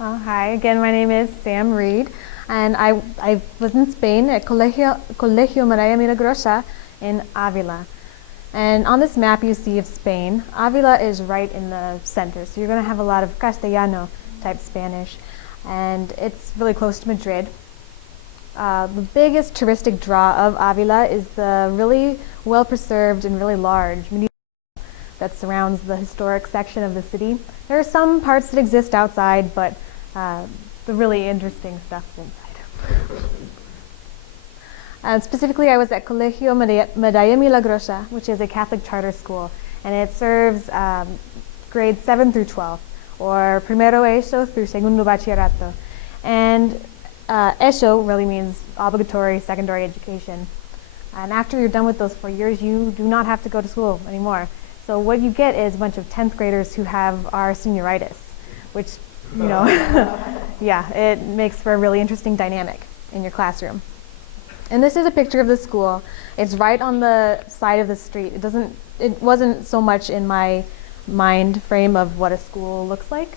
Hi, again, my name is Sam Reed, and I was in Spain at Colegio Medalla Milagrosa in Avila. And on this map you see of Spain, Avila is right in the center, so you're going to have a lot of Castellano type Spanish, and it's really close to Madrid. The biggest touristic draw of Avila is the really well preserved and really large medieval that surrounds the historic section of the city. There are some parts that exist outside, but the really interesting stuff is inside. Specifically, I was at Colegio Medalla Milagrosa, which is a Catholic charter school, and it serves grades 7 through 12, or primero ESO through segundo bachillerato. And ESO really means obligatory secondary education. And after you're done with those 4 years, you do not have to go to school anymore. So what you get is a bunch of 10th graders who have our senioritis, which, you know, yeah, it makes for a really interesting dynamic in your classroom. And this is a picture of the school. It's right on the side of the street. It wasn't so much in my mind frame of what a school looks like,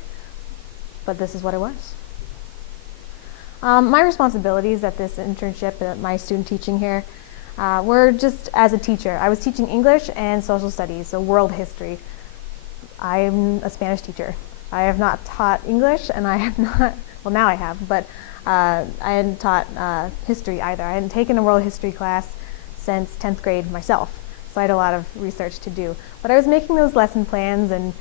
but this is what it was. My responsibilities at this internship, at my student teaching here, were just as a teacher. I was teaching English and social studies, so world history. I'm a Spanish teacher. I have not taught English, and I have not, well, now I have, but I hadn't taught history either. I hadn't taken a world history class since 10th grade myself, so I had a lot of research to do. But I was making those lesson plans and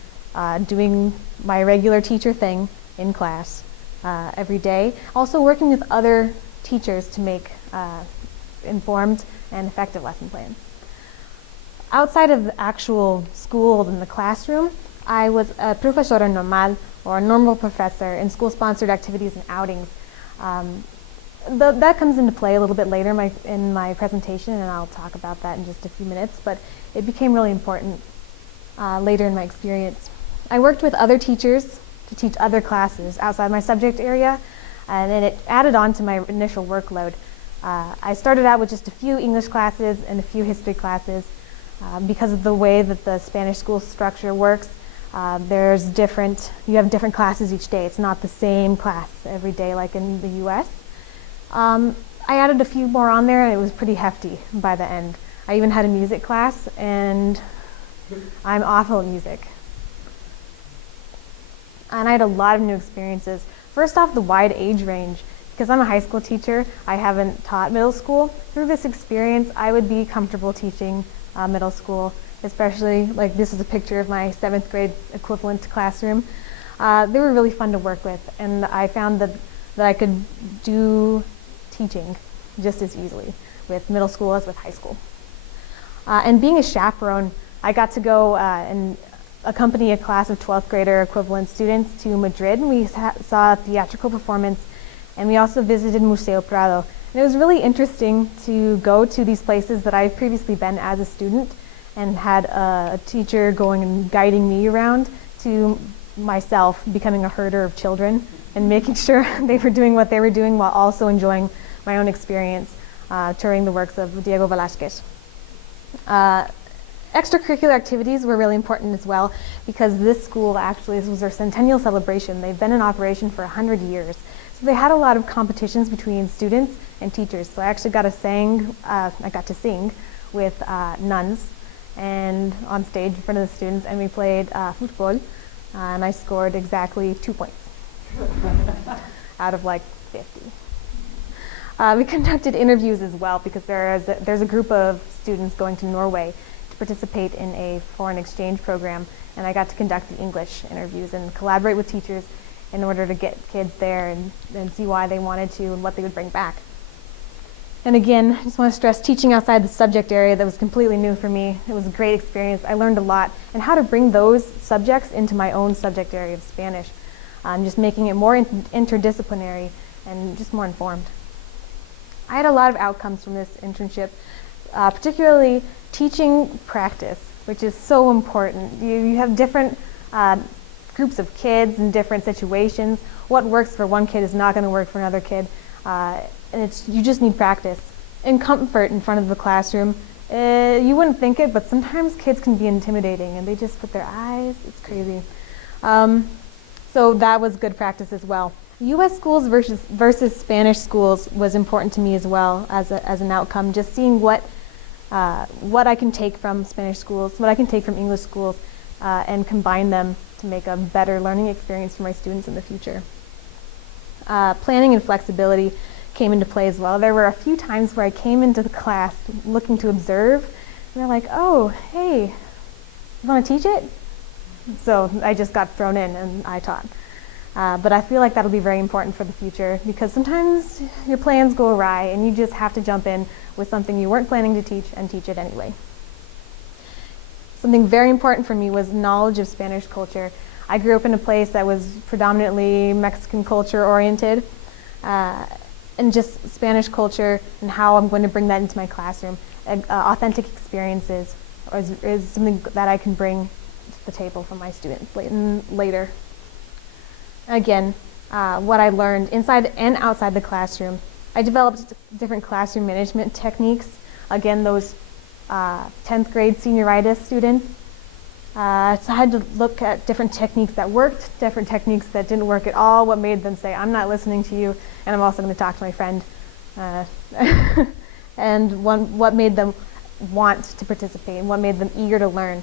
doing my regular teacher thing in class every day. Also working with other teachers to make informed and effective lesson plans. Outside of the actual school and the classroom, I was a profesora normal, or a normal professor, in school-sponsored activities and outings. That comes into play a little bit later in my presentation, and I'll talk about that in just a few minutes, but it became really important later in my experience. I worked with other teachers to teach other classes outside my subject area, and then it added on to my initial workload. I started out with just a few English classes and a few history classes. Because of the way that the Spanish school structure works, you have different classes each day. It's not the same class every day like in the US. I added a few more on there, and it was pretty hefty by the end. I even had a music class, and I'm awful at music. And I had a lot of new experiences. First off, the wide age range. Because I'm a high school teacher, I haven't taught middle school. Through this experience, I would be comfortable teaching middle school, especially, like, this is a picture of my 7th grade equivalent classroom. They were really fun to work with, and I found that I could do teaching just as easily with middle school as with high school. And being a chaperone, I got to go and accompany a class of 12th grader equivalent students to Madrid, and we saw a theatrical performance, and we also visited Museo Prado. And it was really interesting to go to these places that I've previously been as a student, and had a teacher going and guiding me around, to myself becoming a herder of children and making sure they were doing what they were doing while also enjoying my own experience touring the works of Diego Velázquez. Extracurricular activities were really important as well, because this school actually, this was their centennial celebration. They've been in operation for 100 years. So they had a lot of competitions between students and teachers. So I actually got to sing with nuns and on stage in front of the students, and we played football, and I scored exactly 2 points out of like 50. We conducted interviews as well, because there's a group of students going to Norway to participate in a foreign exchange program, and I got to conduct the English interviews and collaborate with teachers in order to get kids there and see why they wanted to and what they would bring back. And again, I just want to stress, teaching outside the subject area, that was completely new for me. It was a great experience. I learned a lot, and how to bring those subjects into my own subject area of Spanish, just making it more interdisciplinary and just more informed. I had a lot of outcomes from this internship, particularly teaching practice, which is so important. You have different groups of kids in different situations. What works for one kid is not going to work for another kid. And you just need practice and comfort in front of the classroom. You wouldn't think it, but sometimes kids can be intimidating, and they just put their eyes, it's crazy. So that was good practice as well. U.S. schools versus Spanish schools was important to me as well as an outcome. Just seeing what I can take from Spanish schools, what I can take from English schools, and combine them to make a better learning experience for my students in the future. Planning and flexibility came into play as well. There were a few times where I came into the class looking to observe, and they're like, "Oh, hey, you want to teach it?" So I just got thrown in and I taught. But I feel like that'll be very important for the future, because sometimes your plans go awry and you just have to jump in with something you weren't planning to teach and teach it anyway. Something very important for me was knowledge of Spanish culture. I grew up in a place that was predominantly Mexican culture oriented, and just Spanish culture and how I'm going to bring that into my classroom. Authentic experiences is something that I can bring to the table for my students later. Again, what I learned inside and outside the classroom. I developed different classroom management techniques. Again, those 10th grade senioritis students. So I had to look at different techniques that worked, different techniques that didn't work at all, what made them say, "I'm not listening to you, and I'm also going to talk to my friend," and what made them want to participate and what made them eager to learn.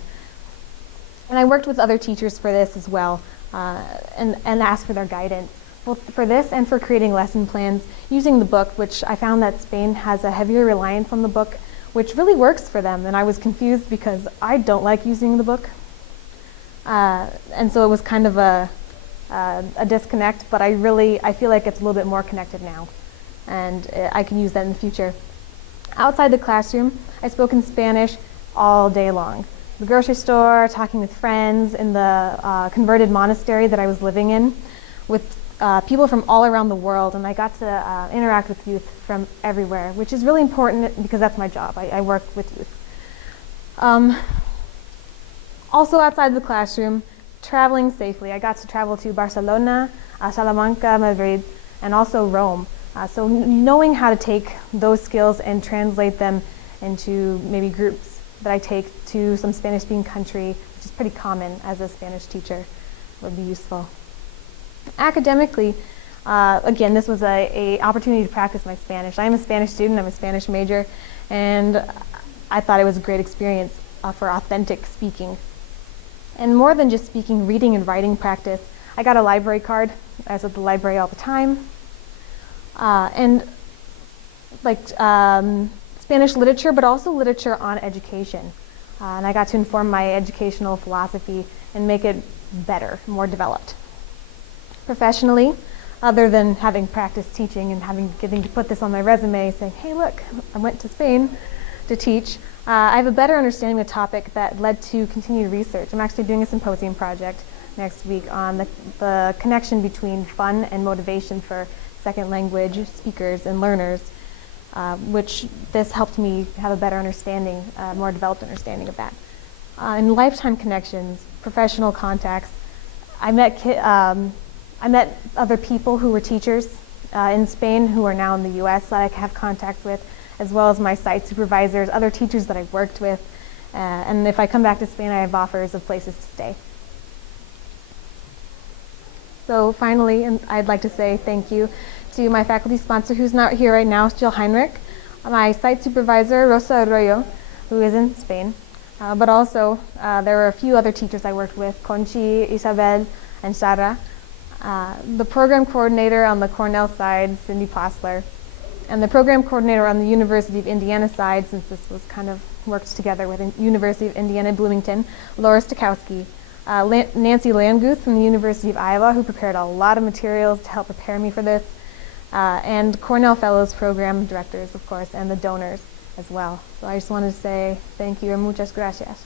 And I worked with other teachers for this as well, and asked for their guidance, both for this and for creating lesson plans using the book, which I found that Spain has a heavier reliance on the book, which really works for them. And I was confused because I don't like using the book. And so it was kind of a disconnect, but I feel like it's a little bit more connected now, and I can use that in the future. Outside the classroom, I spoke in Spanish all day long. The grocery store, talking with friends, in the converted monastery that I was living in, with people from all around the world, and I got to interact with youth from everywhere, which is really important because that's my job. I work with youth. Also outside the classroom, traveling safely. I got to travel to Barcelona, Salamanca, Madrid, and also Rome. So knowing how to take those skills and translate them into maybe groups that I take to some Spanish-speaking country, which is pretty common as a Spanish teacher, would be useful. Academically, again, this was an opportunity to practice my Spanish. I am a Spanish student, I'm a Spanish major, and I thought it was a great experience for authentic speaking. And more than just speaking, reading and writing practice, I got a library card. I was at the library all the time. And Spanish literature, but also literature on education. And I got to inform my educational philosophy and make it better, more developed. Professionally, other than having practiced teaching and getting to put this on my resume saying, "Hey, look, I went to Spain to teach," I have a better understanding of the topic that led to continued research. I'm actually doing a symposium project next week on the connection between fun and motivation for second language speakers and learners, which this helped me have a better understanding, more developed understanding of that. In lifetime connections, professional contacts, I met other people who were teachers in Spain who are now in the US that I have contact with, as well as my site supervisors, other teachers that I've worked with. And if I come back to Spain, I have offers of places to stay. So finally, I'd like to say thank you to my faculty sponsor, who's not here right now, Jill Heinrich, my site supervisor, Rosa Arroyo, who is in Spain, but also there were a few other teachers I worked with, Conchi, Isabel, and Sara, the program coordinator on the Cornell side, Cindy Posler, and the program coordinator on the University of Indiana side, since this was kind of worked together with University of Indiana Bloomington, Laura Stokowski, Nancy Landguth from the University of Iowa, who prepared a lot of materials to help prepare me for this, and Cornell Fellows program directors, of course, and the donors as well. So I just wanted to say thank you and muchas gracias.